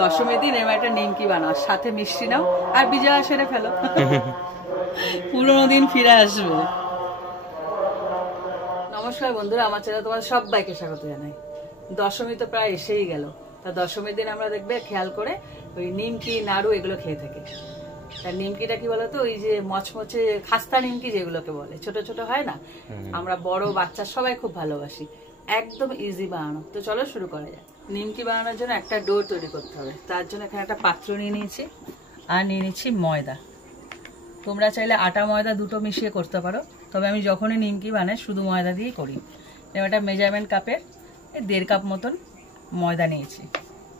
দশমীর দিন এরকম একটা নিমকি বানাও, সাথে মিষ্টি নাও আর বিজয়া সেরে ফেলো। পুরোনো দিন ফিরে আসবে। নমস্কার বন্ধুরা, আমার চ্যানেলে তোমাদের সবাইকে স্বাগত জানাই। দশমী তো প্রায় এসেই গেল, তা দশমীর দিন আমরা দেখবে খেয়াল করে ওই নিমকি নাড়ু এগুলো খেয়ে থাকি। তার নিমকিটা কি বলতো, ওই যে মচমচে খাস্তা নিমকি যেগুলোকে বলে, ছোট ছোট হয় না, আমরা বড় বাচ্চা সবাই খুব ভালোবাসি। একদম ইজি বানানো। তো চলো শুরু করা যাক। নিমকি বানানোর জন্য একটা ডো তৈরি করতে হবে। তার জন্য এখানে একটা পাত্র নিয়ে নিয়েছি আর নিয়ে নিচ্ছি ময়দা। তোমরা চাইলে আটা ময়দা দুটো মিশিয়ে করতে পারো, তবে আমি যখনই নিমকি বানাই শুধু ময়দা দিয়েই করি। এবার একটা মেজারমেন্ট কাপের 1.5 কাপ মতন ময়দা নিয়েছি।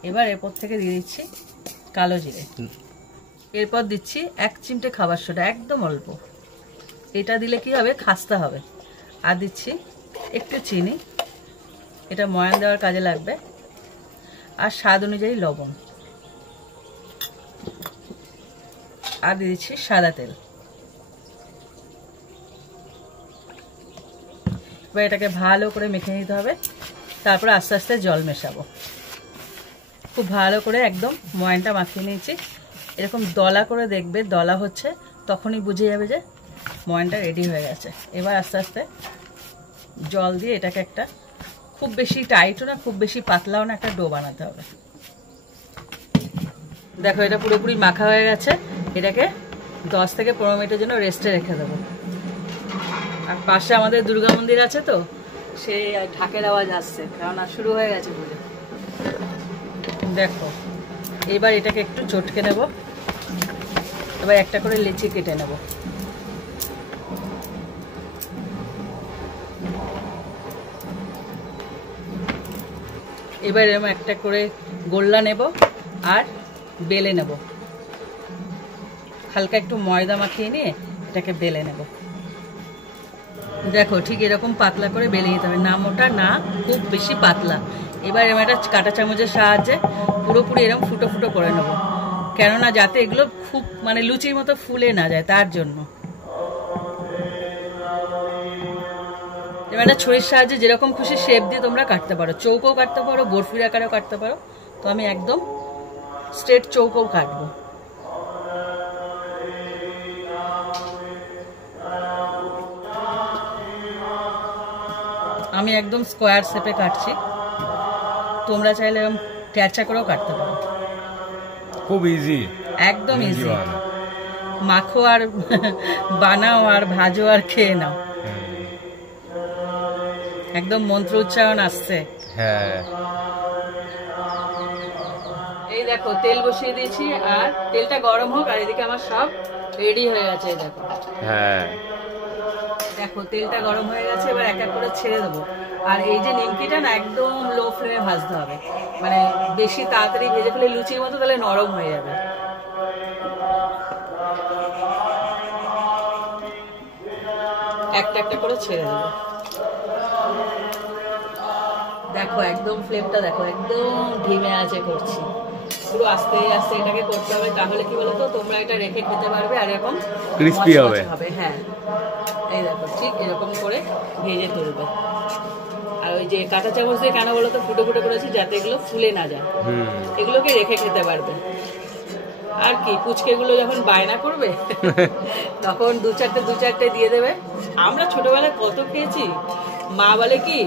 এবার এরপর থেকে দিয়ে দিচ্ছি কালো জিরে, এরপর দিচ্ছি 1 চিমটে খাবার সোডা, একদম অল্প, এটা দিলে কি হবে, খাস্তা হবে। আর দিচ্ছি একটু চিনি, এটা ময়ান দেওয়ার কাজে লাগবে। আর স্বাদ অনুযায়ী লবণ, আর দিয়ে দিচ্ছি সাদা তেল। এবার এটাকে ভালো করে মেখে নিতে হবে, তারপরে আস্তে আস্তে জল মেশাবো। খুব ভালো করে একদম ময়ানটা মাখিয়ে নিয়েছি। এরকম দলা করে দেখবে, দলা হচ্ছে তখনই বুঝে যাবে যে ময়ানটা রেডি হয়ে গেছে। এবার আস্তে আস্তে জল দিয়ে এটাকে একটা, খুব বেশি টাইটও না খুব বেশি পাতলাও না, একটা ডো বানাতে হবে। দেখো এটা পুরোপুরি মাখা হয়ে গেছে। এটাকে 10 থেকে 15 মিনিটের জন্য রেস্টে রেখে দেবো। আর পাশে আমাদের দুর্গা মন্দির আছে, তো সেই ঢাকের আওয়াজ আসছে, কেননা শুরু হয়ে গেছে পুজো। দেখো এবার এটাকে একটু চটকে নেব। এবার একটা করে লেচি কেটে নেব। এবার এরকম একটা করে গোল্লা নেব আর বেলে নেব। হালকা একটু ময়দা মাখিয়ে নিয়ে এটাকে বেলে নেব। দেখো ঠিক এরকম পাতলা করে বেলে নিতে হবে, না মোটা না খুব বেশি পাতলা। এবার এরকম একটা কাঁটা চামচের সাহায্যে পুরোপুরি এরকম ফুটো ফুটো করে নেব, কেননা যাতে এগুলো খুব মানে লুচির মতো ফুলে না যায়, তার জন্য। এবার একটা ছুরির সাহায্যে যেরকম খুশি শেপ দিয়ে তোমরা কাটতে পারো, চৌকোও কাটতে পারো, বরফির আকারেও কাটতে পারো। তো আমি একদম স্ট্রেট চৌকোও কাটবো। আমি একদম স্কোয়ার শেপে কাটছি, তোমরা চাইলে এরকম ট্যাচা করেও কাটতে পারো। খুব ইজি, একদম ইজি। মাখো আর বানাও আর ভাজো আর খেয়ে নাও। একদম মন্ত্র উচ্চারণ আসছে। হ্যাঁ, এই দেখো তেল বসিয়ে দিয়েছি, আর তেলটা গরম হোক, আর এদিকে আমার সব রেডি হয়ে গেছে। এই দেখো, হ্যাঁ দেখো তেলটা গরম হয়ে গেছে। এবার এক এক করে ছেড়ে দেবো। আর এই যে নিমকিটা না, একদম লো ফ্লেমে ভাজতে হবে, মানে বেশি তাড়াতাড়ি ভেজে ফেলে লুচির মতো, তাহলে নরম হয়ে যাবে। একটা একটা করে ছেড়ে দেবো। দেখো একদম ফ্লেমটা দেখো, একদম ধিমে আঁচে করছি, পুরো আস্তে আস্তে এটাকে করতে হবে। তাহলে কি বলতো, তোমরা এটা রেখে খেতে পারবে আর এরকম ক্রিস্পি হবে। হ্যাঁ, এই দেখো ঠিক এরকম করে ভেজে তুলবে। আর ওই যে কাঁটা চামচ দিয়ে কেন বলতো ফুটো ফুটো করেছি, যাতে এগুলো ফুলে না যায়। এগুলোকে রেখে খেতে পারবে। আর কি, পুচকেগুলো যখন বায়না করবে তখন দু চারটে দিয়ে দেবে। আমরা ছোটবেলায় কত খেয়েছি, মা বলে কি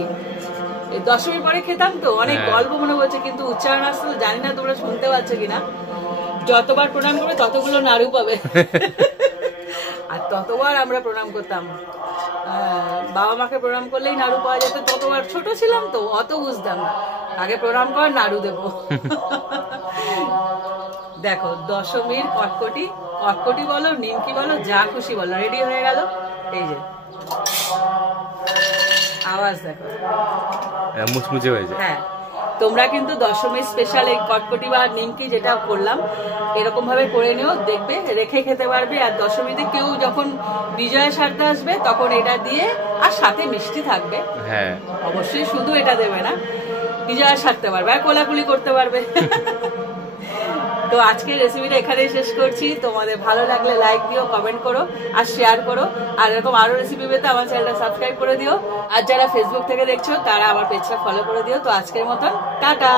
দশমীর পরে খেতাম, তো অনেক গল্প মনে করছে, কিন্তু উচ্চারণ আসতে তো জানি না তোমরা শুনতে পাচ্ছ কিনা। যতবার প্রণাম করবে ততগুলো নাড়ু পাবে। আর ততবার আমরা প্রণাম করতাম। বাবা মাকে প্রণাম করলেই নাড়ু পাওয়া যেত, ততবার ছোট ছিলাম তো অত বুঝতাম না। আগে প্রণাম কর, নাড়ু দেবো। দেখো দশমীর কটকটি, কটকটি বলো নিমকি বলো যা খুশি বলো, রেডি হয়ে গেল। এই যে আওয়াজ দেখো, মুচমুচে হয়েছে। হ্যাঁ, তোমরা কিন্তু দশমীর স্পেশাল এই কটকটি বা নিমকি যেটা করলাম এরকম ভাবে করে নিও, দেখবে রেখে খেতে পারবে। আর দশমীতে কেউ যখন বিজয়া সারতে আসবে তখন এটা দিয়ে, আর সাথে মিষ্টি থাকবে। হ্যাঁ, অবশ্যই শুধু এটা দেবে না, বিজয়া সারতে পারবে আর কোলাকুলি করতে পারবে। তো আজকের রেসিপিটা এখানেই শেষ করছি। তোমাদের ভালো লাগলে লাইক দিও, কমেন্ট করো আর শেয়ার করো। আর এরকম আরো রেসিপি পেতে আমার চ্যানেলটা সাবস্ক্রাইব করে দিও। আর যারা ফেসবুক থেকে দেখছো তারা আমার পেজটা ফলো করে দিও। তো আজকের মতন টাটা।